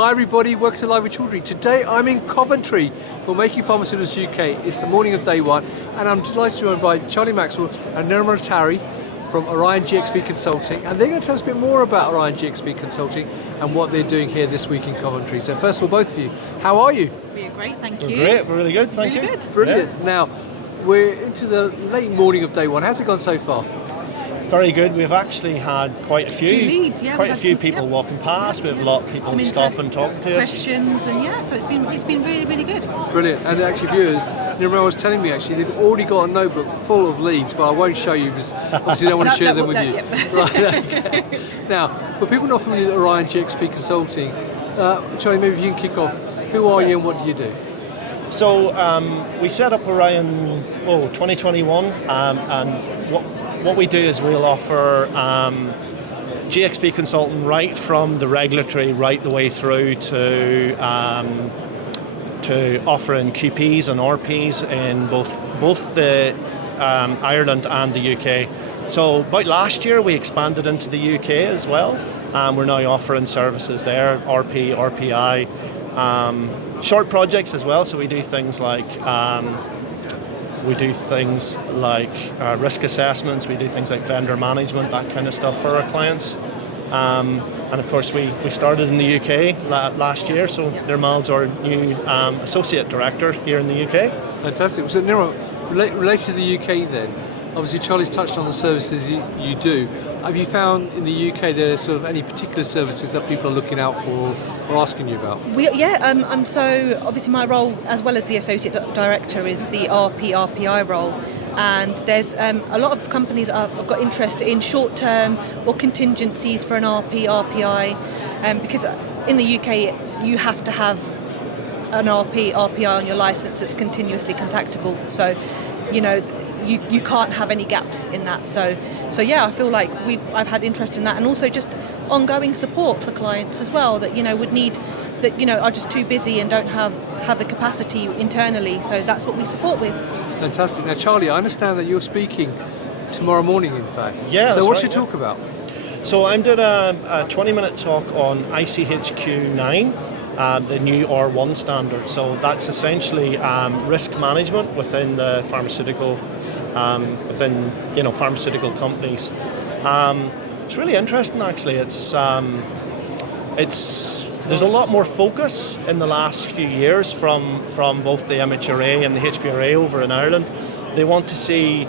Hi everybody, welcome to Live with Children. Today I'm in Coventry for Making Pharmaceuticals UK. It's the morning of day one and I'm delighted to invite Charley, Maxwell and Nirmal and Tarry from Orion GXP Consulting, and they're going to tell us a bit more about Orion GXP Consulting and what they're doing here this week in Coventry. So first of all, both of you, how are you? We're great, thank you. We're great, we're really good, thank you. Really good. Brilliant. Yeah. Now, we're into the late morning of day one. How's it gone so far? Very good. We've actually had quite a few leads, yeah, quite a few people walking past. We have a lot of people stop and talk to us. Questions, and yeah, so it's been really, really good. Brilliant. And actually, viewers, Nirmal was telling me actually they've already got a notebook full of leads, but I won't show you because obviously I don't want to share them with you. Right. Okay. Now, for people not familiar with Orion GXP Consulting, Charley, maybe you can kick off. Who are you and what do you do? So we set up Orion 2021, and what we do is we'll offer GXP consulting right from the regulatory right the way through to offering QPs and RPs in both the Ireland and the UK. So about last year we expanded into the UK as well. We're now offering services there, RP, RPI, short projects as well. So we do things like risk assessments, we do things like vendor management, that kind of stuff for our clients. And of course we started in the UK last year, so Nirmal's our new Associate Director here in the UK. Fantastic. So Nirmal, related to the UK then, obviously Charley's touched on the services you do. Have you found in the UK there are sort of any particular services that people are looking out for or asking you about? So obviously my role as well as the Associate Director is the RPI role, and there's a lot of companies that have got interest in short-term or contingencies for an RPI, because in the UK you have to have an RPI on your licence that's continuously contactable. So, you know, you can't have any gaps in that. So yeah, I feel like I've had interest in that, and also just ongoing support for clients as well that would need, that are just too busy and don't have the capacity internally. So that's what we support with. Fantastic. Now Charley, I understand that you're speaking tomorrow morning, in fact. Yeah. So what's your talk about? So I'm doing a 20-minute talk on 𝐼CHQ9. The new R1 standard. So that's essentially risk management within the pharmaceutical pharmaceutical companies. It's really interesting actually. There's a lot more focus in the last few years from both the MHRA and the HPRA over in Ireland. They want to see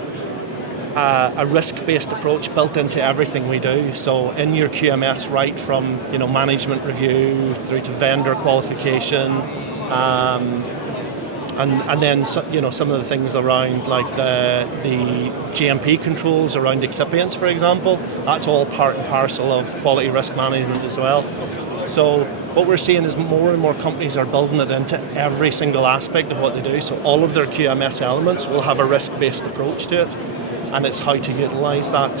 a risk-based approach built into everything we do. So in your QMS, right from management review through to vendor qualification, and then some of the things around like the GMP controls around excipients, for example. That's all part and parcel of quality risk management as well. So what we're seeing is more and more companies are building it into every single aspect of what they do. So all of their QMS elements will have a risk-based approach to it, and it's how to utilise that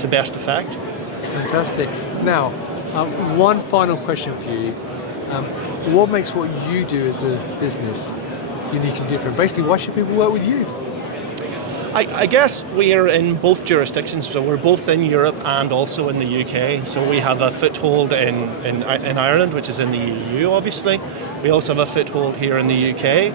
to best effect. Fantastic. Now, one final question for you. What makes what you do as a business unique and different? Basically, why should people work with you? I guess we are in both jurisdictions, so we're both in Europe and also in the UK. So we have a foothold in Ireland, which is in the EU, obviously. We also have a foothold here in the UK,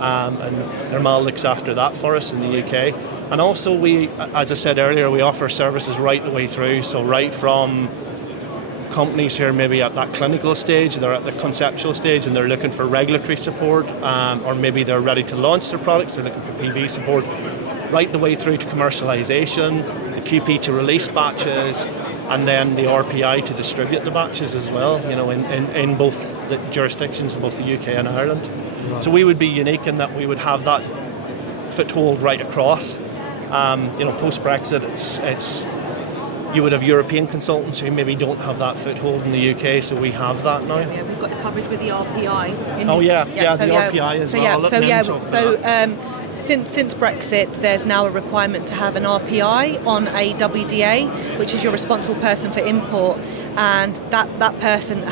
and Nirmal looks after that for us in the UK. And also we, as I said earlier, we offer services right the way through, so right from companies here maybe at that clinical stage, they're at the conceptual stage and they're looking for regulatory support, or maybe they're ready to launch their products, they're looking for PV support, right the way through to commercialisation, the QP to release batches, and then the RPI to distribute the batches as well, in both the jurisdictions, both the UK and Ireland. Right. So we would be unique in that we would have that foothold right across. Post-Brexit, it's you would have European consultants who maybe don't have that foothold in the UK, so we have that now. Yeah, we've got the coverage with the RPI. RPI as well. Since Brexit, there's now a requirement to have an RPI on a WDA, which is your responsible person for import, and that person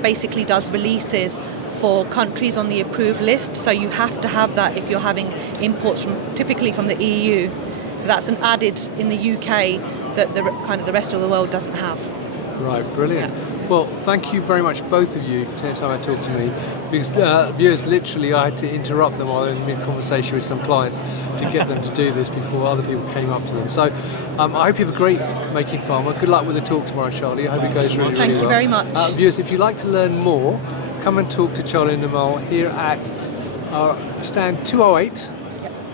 basically does releases for countries on the approved list. So you have to have that if you're having imports typically from the EU. So that's an added in the UK that the rest of the world doesn't have. Right, brilliant. Yeah. Well, thank you very much, both of you, for taking time to talk to me. Because viewers, literally, I had to interrupt them while I was in mid-conversation with some clients to get them to do this before other people came up to them. So I hope you have a great Making Pharma. Good luck with the talk tomorrow, Charlie. I hope it goes really, Thank really you well. very much. Viewers, if you'd like to learn more, come and talk to Charlie and Nirmal here at our stand 208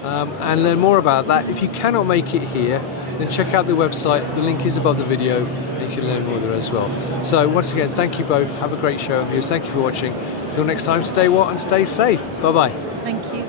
and learn more about that. If you cannot make it here, then check out the website. The link is above the video. You can learn more there as well. So once again, thank you both. Have a great show, viewers. Thank you for watching. Until next time, stay what and stay safe. Bye bye. Thank you.